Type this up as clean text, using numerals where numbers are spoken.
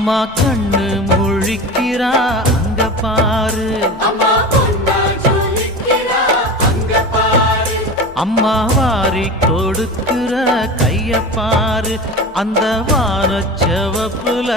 அம்மா கண்ணு முழிக்கிறா அங்க பாரு, அம்மா வாரி கொடுக்கிற கைய பாரு, அந்த வானச்சவப்புல